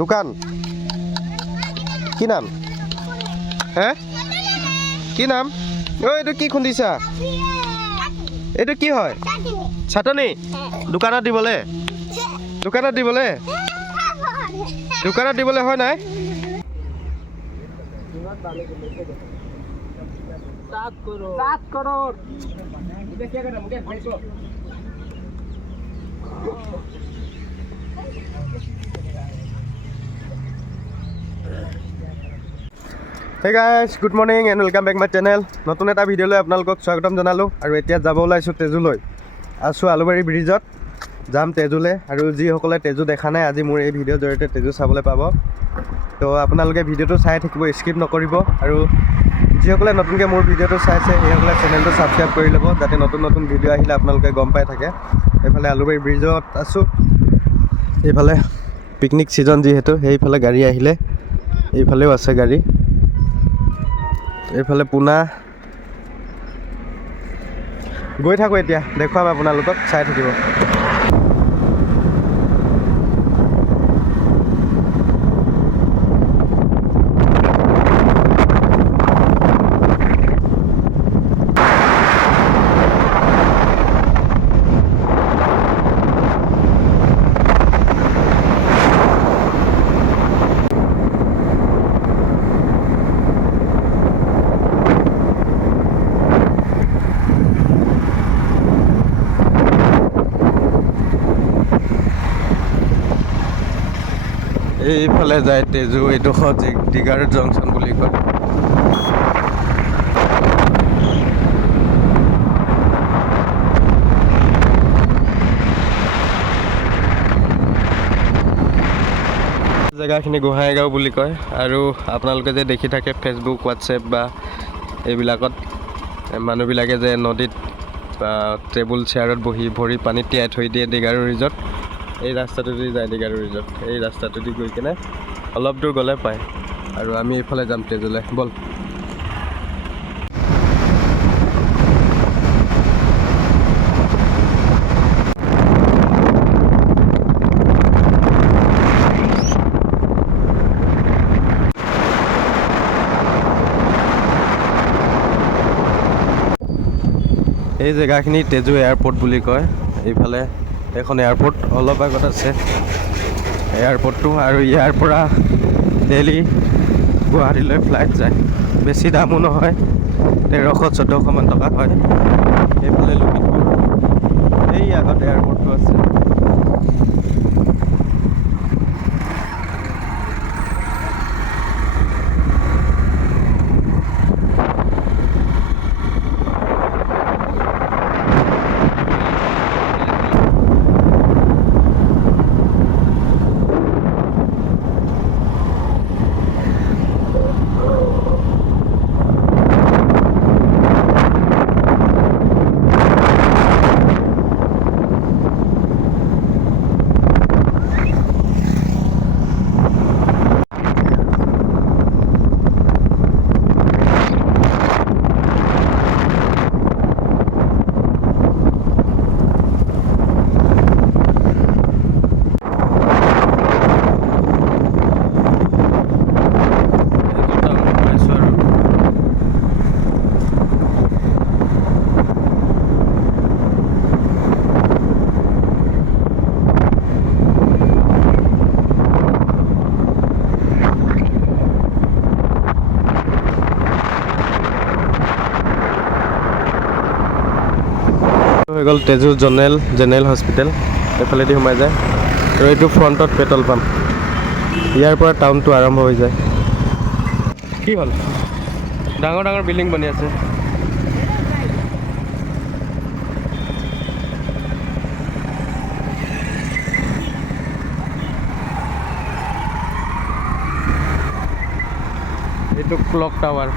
দোকান কি নাম হে কি নাম ঐ এইটো কি খুন্দিছা এইটো কি হয় চাটনি দোকানত দিবলে হয় নাই 7 करोड़ देखिए अगर मुझे भाई को Hey guys, good morning and welcome back my channel. নতুন এটা ভিডিঅ'লৈ আপোনালোকক স্বাগতম জনালোঁ আৰু এতিয়া যাব ওলাইছোঁ তেজুলৈ আছোঁ আলুবাৰী ব্ৰিজত যাম তেজুলৈ আৰু যিসকলে তেজু দেখা নাই আজি মোৰ এই ভিডিঅ'ৰ জৰিয়তে তেজু চাবলৈ পাব তো আপোনালোকে ভিডিঅ'টো চাই থাকিব স্কিপ নকৰিব আৰু যিসকলে নতুনকৈ মোৰ ভিডিঅ'টো চাইছে সেইসকলে চেনেলটো ছাবস্ক্ৰাইব কৰি ল'ব যাতে নতুন নতুন ভিডিঅ' আহিলে আপোনালোকে গম পাই থাকে এইফালে আলুবাৰী ব্ৰিজত আছোঁ এইফালে পিকনিক ছিজন যিহেতু সেইফালে গাড়ী আহিলে এইফালেও আছে গাড়ী এইফালে পুনা গৈ থাকোঁ এতিয়া দেখুৱাম আপোনালোকক চাই থাকিব এইফালে যায় তেজু এইডোখৰ ডিগাৰ জংচন বুলি কয় জেগাখিনি গোহাঁইগাঁও বুলি কয় আৰু আপোনালোকে যে দেখি থাকে ফেচবুক হোৱাটছএপ বা এইবিলাকত মানুহবিলাকে যে নদীত বা টেবুল চেয়াৰত বহি ভৰি পানীত তিয়াই থৈ দিয়ে ডিগাৰু ৰিজৰ্ট এই ৰাস্তাটোদি যায় ডিগাৰু ৰিজৰ্ট এই ৰাস্তাটোদি গৈ কিনে অলপ দূৰ গ'লে পায় আৰু আমি এইফালে যাম তেজুলৈ বল এই জেগাখিনি তেজু এয়াৰপৰ্ট বুলি কয় এইফালে এখন এয়াৰপৰ্ট অলপ আগত আছে এয়াৰপৰ্টটো আৰু ইয়াৰ পৰা ডেইলি গুৱাহাটীলৈ ফ্লাইট যায় বেছি দামো নহয় 1300-1400 মান টকা হয় এইফালে লখিমপুৰ এই আগত এয়াৰপৰ্টটো আছে হৈ গ'ল তেজু জেনেৰেল হস্পিটেল এইফালেদি সোমাই যায় আৰু এইটো ফ্ৰণ্টত পেট্ৰল পাম্প ইয়াৰ পৰা টাউনটো আৰম্ভ হৈ যায় কি হ'ল ডাঙৰ ডাঙৰ বিল্ডিং বনি আছে এইটো ক্লক টাৱাৰ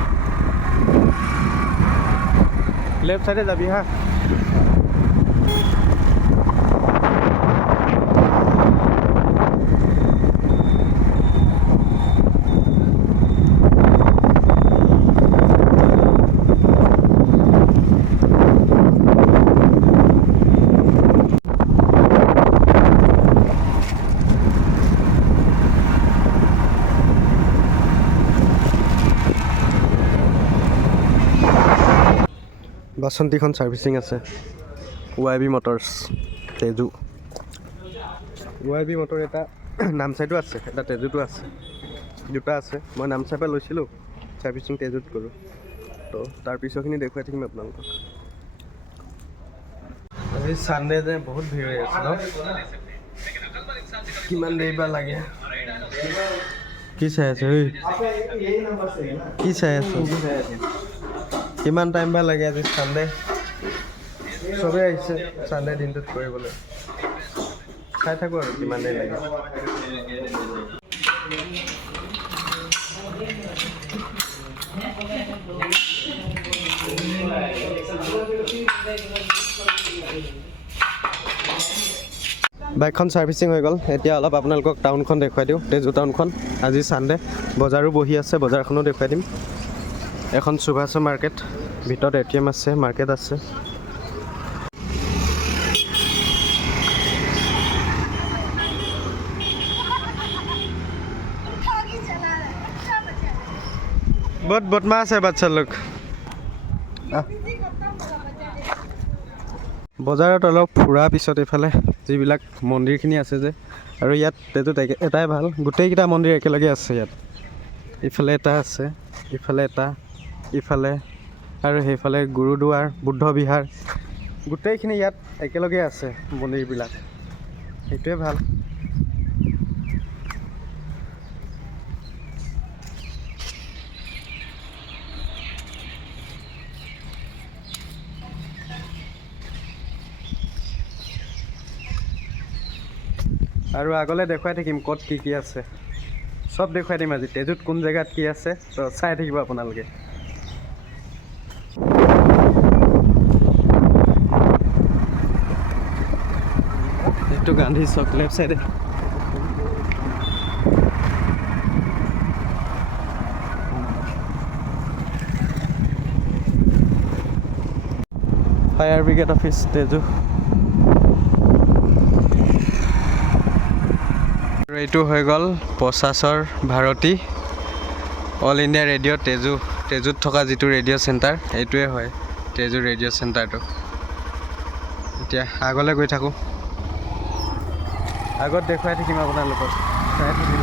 লেফ্ট সাইডে যাবি হা বাচন্তিখন ছাৰ্ভিচিং আছে YB Motors Tezu YB motor এটা নামচাইটো আছে এটা তেজুটো আছে দুটা আছে মই নামচাই পৰা লৈছিলোঁ ছাৰ্ভিচিং তেজুত কৰোঁ তো তাৰ পিছৰখিনি দেখুৱাই থাকিম আপোনালোকক আজি ছানডে যে বহুত ভিৰ হৈ আছে ন কিমান দেৰি বা লাগে কি চাই আছে ঐ কি চাই আছে কিমান টাইম বা লাগে আজি ছানডে চবেই আহিছে ছানডে দিনটোত কৰিবলৈ চাই থাকোঁ আৰু কিমান দেৰি লাগে বাইকখন ছাৰ্ভিচিং হৈ গ'ল এতিয়া অলপ আপোনালোকক টাউনখন দেখুৱাই দিওঁ তেজু টাউনখন আজি ছানডে বজাৰো বহি আছে বজাৰখনো দেখুৱাই দিম এখন সুভাষ মাৰ্কেট ভিতৰত ATM আছে মাৰ্কেট আছে बहुत बदमाश है बच्चा लोग বজাৰত অলপ ফুৰা পিছত এইফালে যিবিলাক মন্দিৰখিনি আছে যে আৰু ইয়াত তেজুত এটাই ভাল গোটেইকেইটা মন্দিৰ একেলগে আছে ইয়াত ইফালে এটা আছে ইফালে এটা ইফালে আৰু সেইফালে গুৰুদুৱাৰ বুদ্ধ বিহাৰ গোটেইখিনি ইয়াত একেলগে আছে মন্দিৰবিলাক সেইটোৱে ভাল আৰু আগলৈ দেখুৱাই থাকিম ক'ত কি আছে সব দেখুৱাই দিম আজি তেজুত কোন জেগাত কি আছে তো চাই থাকিব আপোনালোকে এইটো গান্ধী চক লেফ্ট চাইডে ফায়াৰ ব্ৰিগেড অফিচ তেজু এইটো হৈ গ'ল প্ৰশাসৰ ভাৰতী অল ইণ্ডিয়া ৰেডিঅ' তেজুত থকা যিটো ৰেডিঅ' চেণ্টাৰ এইটোৱে হয় তেজু ৰেডিঅ' চেণ্টাৰটো এতিয়া আগলৈ গৈ থাকোঁ আগত দেখুৱাই থাকিম আপোনালোকক চাই থাকিব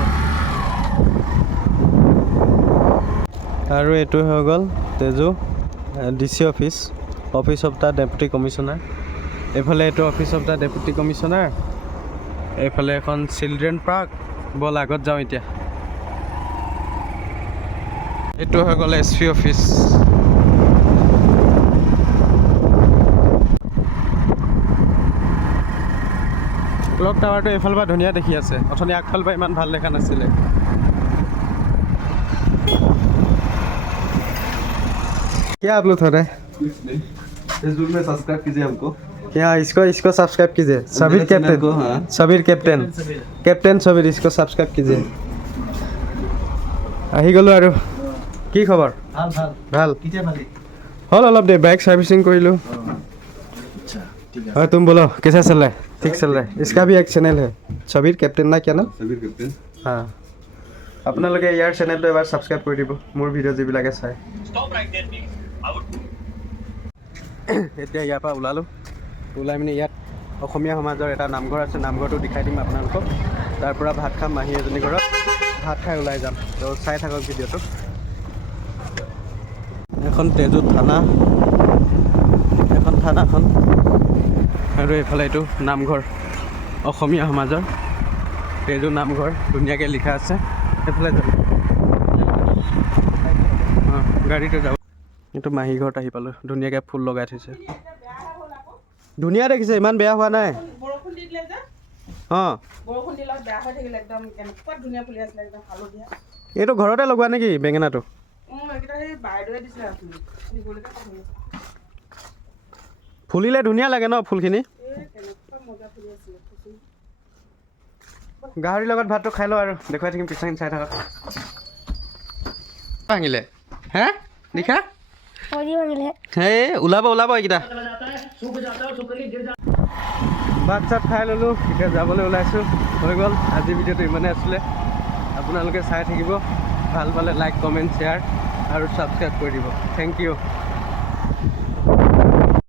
আৰু এইটো হৈ গ'ল Tezu DC office of the deputy commissioner এইফালে এইটো office of the deputy commissioner এইফালে এখন চিলড্ৰেন পাৰ্ক বল আগত যাওঁ এতিয়া এইটো হৈ গ'ল SP অফিচ ক্লক টাৱাৰটো এইফালৰ পৰা ধুনীয়া দেখি আছে অথনি আগফালৰ পৰা ইমান ভাল দেখা নাছিলে क्या अपलोड हो रहा है फेसबुक में सब्सक्राइब कीजिए हमको क्या इसको सब्सक्राइब कीजिए सबीर कैप्टन को हाँ सबीर कैप्टन सबीर इसको सब्सक्राइब कीजिए আহি গ'লো আৰু কি খবৰ ভাল ভাল ভাল कितने वाली হ'ল অলপ দে বাইক সাৰ্ভিসিং কৰিলো अच्छा ठीक है और तुम बोलो कैसा चल रहा है ठीक चल रहा है इसका भी एक चैनल है सबीर कैप्टन ना क्या नाम सबीर कैप्टन हाँ আপোনালোকে ইয়াৰ চেনেলটো এবাৰ ছাবস্ক্ৰাইব কৰি দিব মোৰ ভিডিঅ' যিবিলাকে চাই এতিয়া ইয়াৰ পৰা ওলালোঁ ওলাই মানে ইয়াত অসমীয়া সমাজৰ এটা নামঘৰ আছে নামঘৰটো দেখাই দিম আপোনালোকক তাৰ পৰা ভাত খাম মাহী এজনী ঘৰত ভাত খাই ওলাই যাম তো চাই থাকক ভিডিঅ'টো এখন তেজু থানা এখন থানাখন আৰু এইফালে এইটো নামঘৰ অসমীয়া সমাজৰ তেজু নামঘৰ ধুনীয়াকৈ লিখা আছে এইফালে যাম অঁ গাড়ীটো যাব এইটো মাহী ঘৰত আহি পালোঁ ধুনীয়াকৈ ফুল লগাই থৈছে ধুনীয়া দেখিছে ইমান বেয়া হোৱা নাই বৰষুণ দি দিলে যে অঁ বৰষুণ দিলে বেয়া হৈ থাকিলে একদম কেনেকুৱা ধুনীয়া ফুলি আছিলে একদম হালধীয়া এইটো ঘৰতে লগোৱা নেকি বেঙেনাটো এইকেইটা সেই বাইদেৱে দিছিলে আপুনি নিবলৈকে পাহৰি আছোঁ ফুলিলে ধুনীয়া লাগে ন ফুলখিনি কেনেকুৱা মজা ফুলি আছিলে গাহৰিৰ লগত ভাতটো খাই লওঁ আৰু দেখুৱাই থাকিম পিছাখিনি চাই থাকক ভাঙিলে হে নিশা এই ওলাব এইকেইটা ভাত চাত খাই ল'লোঁ এতিয়া যাবলৈ ওলাইছোঁ হৈ গ'ল আজি ভিডিঅ'টো ইমানেই আছিলে আপোনালোকে চাই থাকিব ভাল পালে লাইক কমেণ্ট শ্বেয়াৰ আৰু ছাবস্ক্ৰাইব কৰি দিব থেংক ইউ